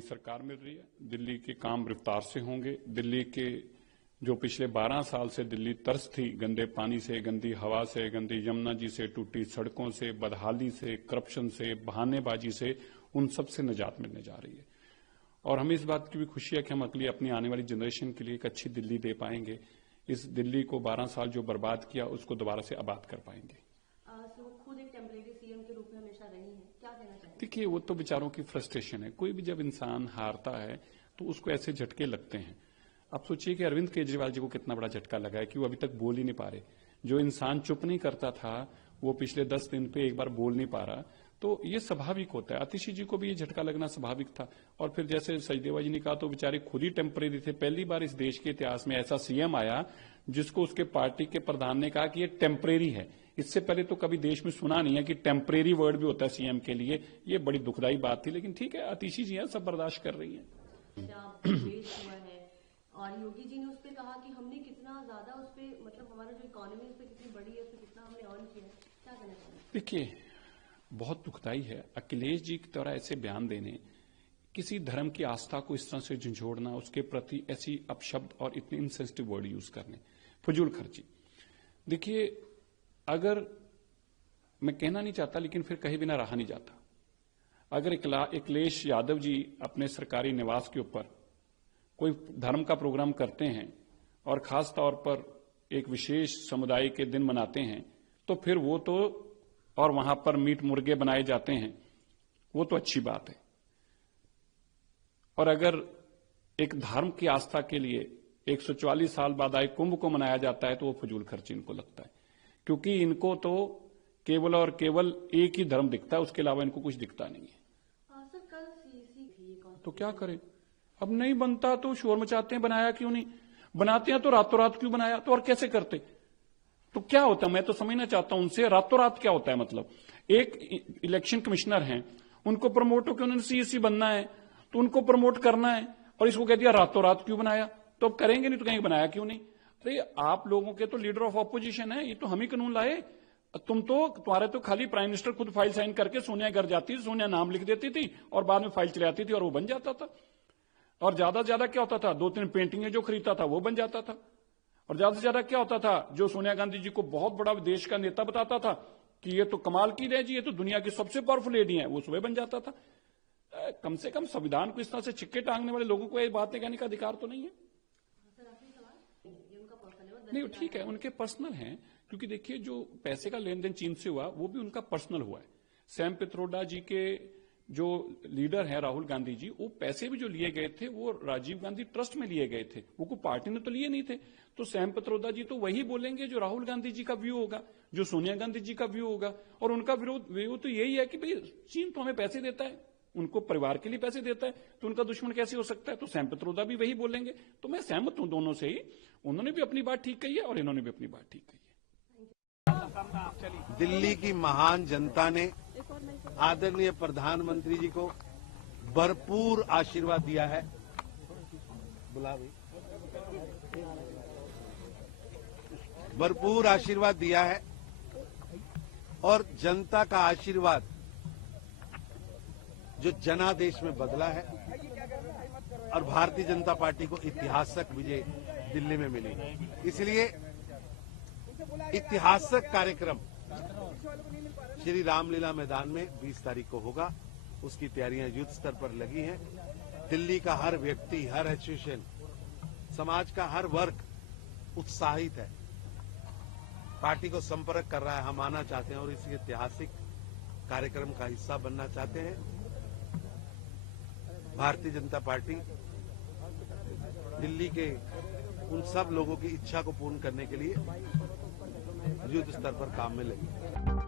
नई सरकार मिल रही है, दिल्ली के काम रफ्तार से होंगे। दिल्ली के जो पिछले 12 साल से दिल्ली तर्स थी, गंदे पानी से, गंदी हवा से, गंदी यमुना जी से, टूटी सड़कों से, बदहाली से, करप्शन से, बहानेबाजी से, उन सब से निजात मिलने जा रही है। और हमें इस बात की भी खुशी है कि हम अगली अपनी आने वाली जनरेशन के लिए एक अच्छी दिल्ली दे पाएंगे। इस दिल्ली को 12 साल जो बर्बाद किया उसको दोबारा से आबाद कर पाएंगे। खुद एक टेम्परेरी सीएम के रूप में हमेशा रही हैं, क्या कहना चाहेंगे? देखिए, वो तो बेचारों की फ्रस्ट्रेशन है। कोई भी जब इंसान हारता है तो उसको ऐसे झटके लगते हैं। आप सोचिए कि अरविंद केजरीवाल जी को कितना बड़ा झटका लगा है कि वो अभी तक बोल ही नहीं पा रहे। जो इंसान चुप नहीं करता था वो पिछले 10 दिन पे एक बार बोल नहीं पा रहा। तो ये स्वाभाविक होता है। आतिशी जी को भी ये झटका लगना स्वाभाविक था। और फिर जैसे सचदेवा जी ने कहा, तो बेचारे खुद ही टेम्परेरी थे। पहली बार इस देश के इतिहास में ऐसा सीएम आया जिसको उसके पार्टी के प्रधान ने कहा कि ये टेम्परेरी है। इससे पहले तो कभी देश में सुना नहीं है कि टेम्परेरी वर्ड भी होता है सीएम के लिए। ये बड़ी दुखदायी बात थी, लेकिन ठीक है, आतिशी जी हैं, सब बर्दाश्त कर रही हैं। और योगी जी ने उस पर कहा कि हमने कितना ज्यादा उस पर, मतलब हमारा जो इकोनॉमी उस पर कितनी बड़ी है, उस पर कितना हमने अर्न किया है, क्या कहना चाहिए? देखिए, बहुत दुखदाई है अखिलेश जी की तरह ऐसे बयान देने, किसी धर्म की आस्था को इस तरह से झंझोड़ना, उसके प्रति ऐसी अपशब्द और इतने इनसेंसिटिव वर्ड यूज करने, फजूल खर्ची। देखिए, अगर मैं कहना नहीं चाहता लेकिन फिर कहे बिना रहा नहीं जाता। अगर अखिलेश यादव जी अपने सरकारी निवास के ऊपर कोई धर्म का प्रोग्राम करते हैं और खास तौर पर एक विशेष समुदाय के दिन मनाते हैं, तो फिर वो तो, और वहां पर मीट मुर्गे बनाए जाते हैं, वो तो अच्छी बात है। और अगर एक धर्म की आस्था के लिए 144 साल बाद आए कुंभ को मनाया जाता है तो वो फजूल खर्ची इनको लगता है, क्योंकि इनको तो केवल और केवल एक ही धर्म दिखता है, उसके अलावा इनको कुछ दिखता नहीं है। सर, कल सीएसी तो क्या करें? अब नहीं बनता तो शोर मचाते हैं, बनाया क्यों नहीं? बनाते हैं तो रातों रात क्यों बनाया? तो और कैसे करते? तो क्या होता है, मैं तो समझना चाहता हूं उनसे, रातों रात क्या होता है? मतलब एक इलेक्शन कमिश्नर हैं, उनको प्रमोट होकर उन्होंने सीएसी बनना है तो उनको प्रमोट करना है, और इसको कह दिया रातों रात क्यों बनाया? तो अब करेंगे नहीं तो कहेंगे बनाया क्यों नहीं? अरे आप लोगों के तो लीडर ऑफ ऑपोजिशन है, ये तो हम ही कानून लाए। तुम्हारे तो खाली प्राइम मिनिस्टर खुद फाइल साइन करके सोनिया घर जाती थी, सोनिया नाम लिख देती थी और बाद में फाइल चले आती थी और वो बन जाता था। और ज्यादा से ज्यादा क्या होता था, 2-3 पेंटिंगें जो खरीदता था वो बन जाता था। और ज्यादा से ज्यादा क्या होता था, जो सोनिया गांधी जी को बहुत बड़ा देश का नेता बताता था कि ये तो कमाल की है जी, ये तो दुनिया की सबसे पावरफुल लेडी है, वो सुबह बन जाता था। कम से कम संविधान को इस तरह से छिक्के टांगने वाले लोगों को ये बातें कहने का अधिकार तो नहीं है। नहीं, ठीक है, उनके पर्सनल हैं, क्योंकि देखिए जो पैसे का लेन देन चीन से हुआ वो भी उनका पर्सनल हुआ है। सैम पित्रोडा जी के जो लीडर हैं राहुल गांधी जी, वो पैसे भी जो लिए गए थे वो राजीव गांधी ट्रस्ट में लिए गए थे, वो कोई पार्टी ने तो लिए नहीं थे। तो सैम पित्रोदा जी तो वही बोलेंगे जो राहुल गांधी जी का व्यू होगा, जो सोनिया गांधी जी का व्यू होगा। और उनका व्यू तो यही है कि भाई चीन तो हमें पैसे देता है, उनको परिवार के लिए पैसे देता है, तो उनका दुश्मन कैसे हो सकता है? तो सैम पित्रोदा भी वही बोलेंगे। तो मैं सहमत हूं दोनों से ही, उन्होंने भी अपनी बात ठीक कही है और इन्होंने भी अपनी बात ठीक कही है। दिल्ली की महान जनता ने आदरणीय प्रधानमंत्री जी को भरपूर आशीर्वाद दिया है। भरपूर आशीर्वाद दिया है और जनता का आशीर्वाद जो जनादेश में बदला है और भारतीय जनता पार्टी को ऐतिहासिक विजय दिल्ली में मिली। इसलिए ऐतिहासिक कार्यक्रम श्री रामलीला मैदान में 20 तारीख को होगा। उसकी तैयारियां युद्ध स्तर पर लगी हैं। दिल्ली का हर व्यक्ति, हर एसोसिएशन, समाज का हर वर्ग उत्साहित है, पार्टी को संपर्क कर रहा है। हम आना चाहते हैं और इस ऐतिहासिक कार्यक्रम का हिस्सा बनना चाहते हैं। भारतीय जनता पार्टी दिल्ली के उन सब लोगों की इच्छा को पूर्ण करने के लिए युद्ध स्तर पर काम में लगी है।